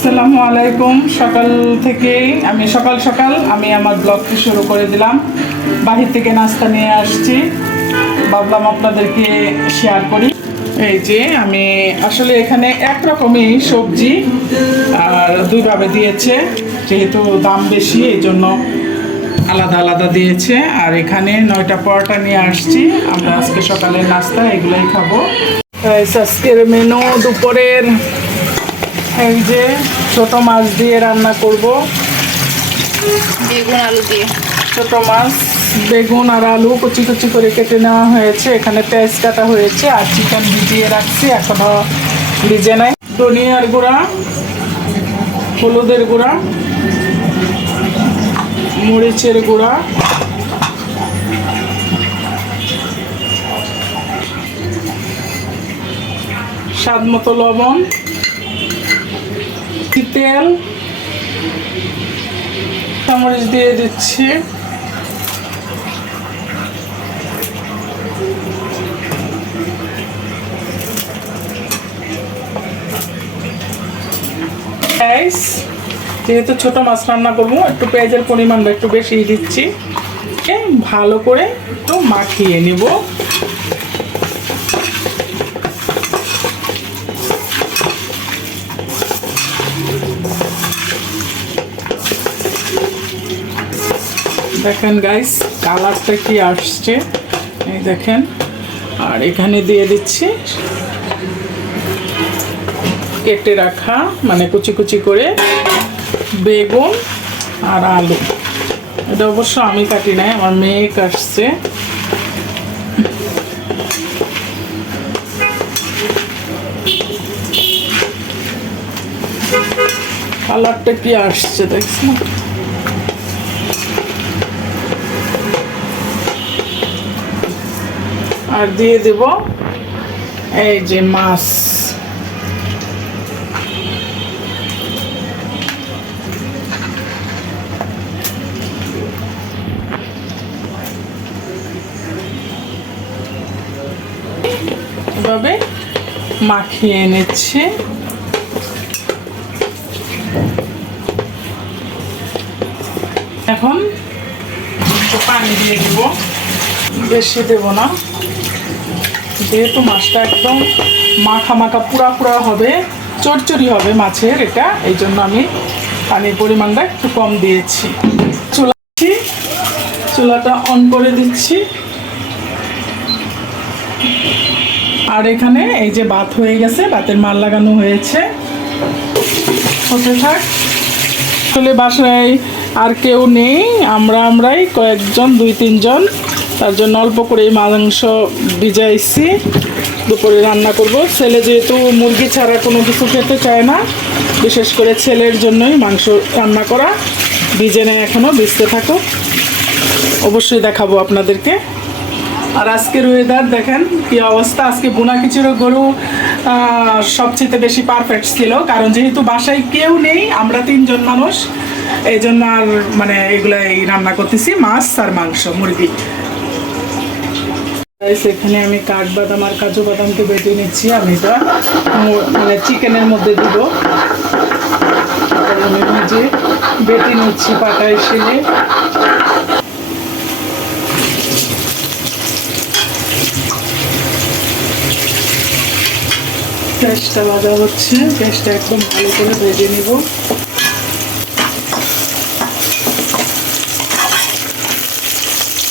আসসালামু আলাইকুম। সকাল থেকেই সকাল সকাল আমার ব্লগটি শুরু করে দিলাম। বাহির থেকে নাস্তা নিয়ে আসছি, ভাবলাম আপনাদেরকে শেয়ার করি। এই যে আমি আসলে এখানে একরকমই সবজি আর দুইভাবে দিয়েছে, যেহেতু দাম বেশি এই জন্য আলাদা আলাদা দিয়েছে। আর এখানে 9টা পরোটা নিয়ে আসছি। আমরা আজকে সকালের নাস্তা এগুলোই খাবো। আজকের মেনু দুপুরের এই যে ছোট মাছ দিয়ে রান্না করব, বেগুন আলু দিয়ে। ছোট মাছ, বেগুন আর আলু কুচি কুচি করে কেটে নেওয়া হয়েছে। এখানে পেঁয়াজ কাটা হয়েছে আর চিকেন ভিজিয়ে রাখছি, এখনো ভিজে নাই। ধনিয়ার গুঁড়া, হলুদের গুঁড়া, মরিচের গুঁড়া, স্বাদ মতো লবণ, তেল, চামচ দিয়ে দিচ্ছি। যেহেতু ছোট মাছ রান্না করবো, একটু পেঁয়াজের পরিমাণটা একটু বেশি দিচ্ছি। ভালো করে একটু মাখিয়ে নিব। দেখেন গাইস, কালারটা কি আসছে, এই দেখেন। আর এখানে দিয়ে দিচ্ছি কেটে রাখা, মানে কুচি কুচি করে বেগুন আর আলু। এটা অবশ্য আমি কাটি নাই, আমার মেয়ে কাটছে। কালারটা কি আসছে দেখছেন। আর দিয়ে দেব এই যে মাছ। এভাবে মাখিয়ে নিচ্ছি। এখন একটু পানি দিয়ে দেব, বেশি দেব না, যেহেতু মাছটা একদম মাখা মাখা পুরা পুরা হবে, চড়চড়ি হবে মাছের এটা, এই জন্য আমি পানির পরিমাণটা একটু কম দিয়েছি। চুলাটা অন করে দিচ্ছি। আর এখানে এই যে ভাত হয়ে গেছে, ভাতের মার লাগানো হয়েছে, হতে থাক। আসলে বাসায় আর কেউ নেই, আমরাই কয়েকজন, 2-3 জন, তার জন্য অল্প করে মাংস ভিজাইছি। দুপুরে রান্না করব। ছেলে যেহেতু মুরগি ছাড়া কোনো কিছু খেতে চায় না, বিশেষ করে ছেলের জন্যই মাংস রান্না করা। ভিজে নেয়, এখনও ভিজতে থাকো, অবশ্যই দেখাবো আপনাদেরকে। আর আজকের ওয়েদার দেখেন কি অবস্থা। আজকে বোনা খিচুড়ি গরু সবচেয়ে বেশি পারফেক্ট ছিল, কারণ যেহেতু বাসায় কেউ নেই, আমরা 3 জন মানুষ, এই জন্য আর মানে এগুলাই রান্না করতেছি, মাছ আর মাংস, মুরগি। এখানে আমি কাঠবাদাম আর কাজু বাদামকে বেটে নিচ্ছি। আমি এটা মানে চিকেনের মধ্যে দিব, আমি নিজে বেটে নিচ্ছি পাটায় শিলে। পেঁয়াজটা ভাজা হচ্ছে, পেঁয়াজটা একদম ভালো করে ভেজে নিব।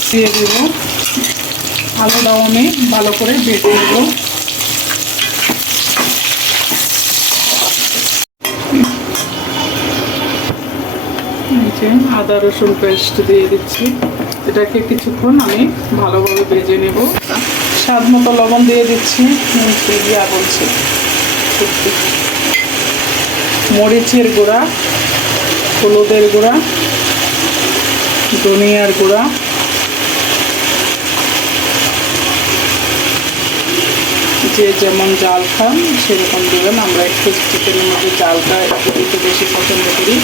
দিয়ে দেব আলুটাও আমি ভালো করে ভেজে নেব। আদা রসুন পেস্ট দিয়ে দিচ্ছি, এটাকে কিছুক্ষণ আমি ভালোভাবে ভেজে নেব। স্বাদ মতো লবণ দিয়ে দিচ্ছি, বলছি মরিচের গুঁড়া, হলুদের গুঁড়া, ধনিয়ার গুঁড়া, যে যেমন জাল খান সেরকম দেবেন। আমরা একটু চিকেনের মধ্যে জালটা একটু বেশি পছন্দ করি,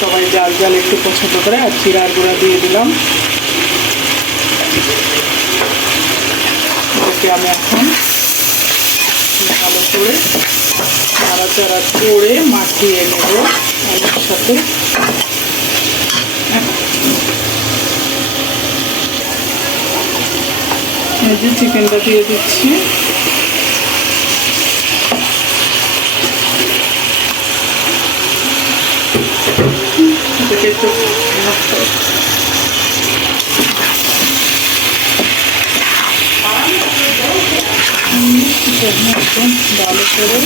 সবাই জাল জাল একটু পছন্দ করে। আর জিরার গুঁড়া দিয়ে দিলাম। এটাকে আমি এখন ভালো করে নাড়াচাড়া করে মাখিয়ে নেব আলুর সাথে। এই যে চিকেনটা দিয়ে দিচ্ছি। এটাকে একটু ভালো করে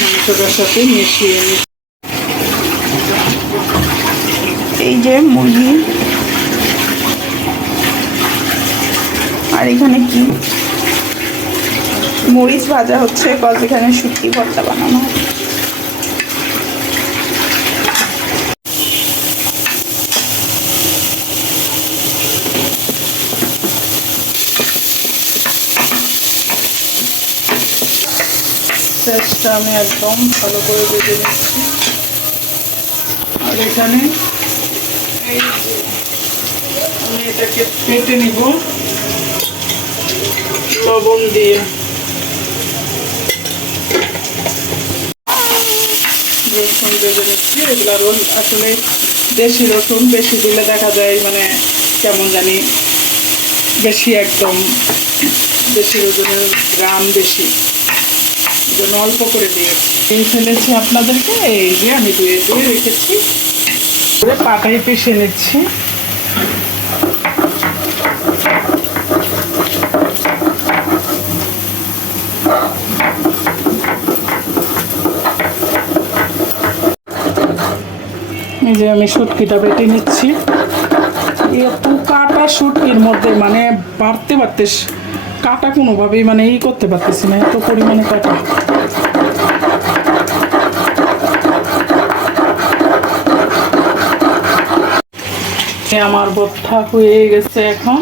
মাংসটার সাথে মিশিয়ে নিই। এই যে মুরগি, আর এখানে কি মরিচ ভাজা হচ্ছে, কজ এখানে শুটকি ভর্তা বানানো হবে। পেঁয়াজটা আমি একদম ভালো করে ভেজে নিচ্ছি। আর এখানে আমি এটাকে কেটে নিব লবণ দিয়ে। রসুন ভেজে নিচ্ছি। এগুলো আসলে দেশি রসুন, বেশি দিলে দেখা যায় মানে কেমন জানি বেশি, একদম দেশি রসুনের গ্রাম বেশি, জন্য অল্প করে দিয়ে ফেলেছি আপনাদেরকে। এই যে আমি ধুয়ে ধুয়ে রেখেছি, পাটায় পিষে নিচ্ছি। এই যে আমি শুটকিটা বেটে নিচ্ছি। এত কাটা শুটকির মধ্যে মানে বাড়তে বাড়তে কাটা কোনোভাবেই মানে করতে পারতেছি না, এত পরিমাণে কাটা। আমার ভর্তা হয়ে গেছে। এখন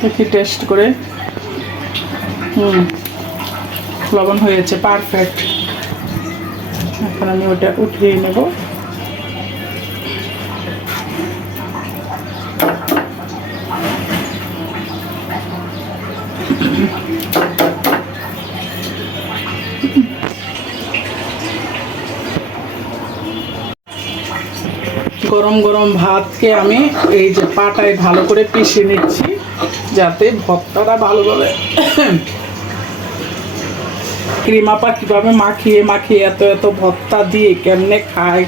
দেখি টেস্ট করে। লবণ হয়েছে পারফেক্ট। এখন আমি ওটা উঠিয়ে নেব। গরম গরম ভাতকে আমি এই যে পাটায় ভালো করে পিষে নিচ্ছি, যাতে ভর্তাটা ভালোভাবে ক্রিমাপা কীভাবে মাখিয়ে মাখিয়ে এত এত ভর্তা দিয়ে কেমনে খায়।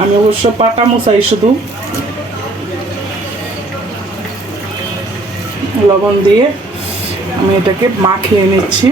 আমি অবশ্য পাটা মশাই, শুধু লবণ দিয়ে আমি এটাকে মাখিয়ে নিচ্ছি।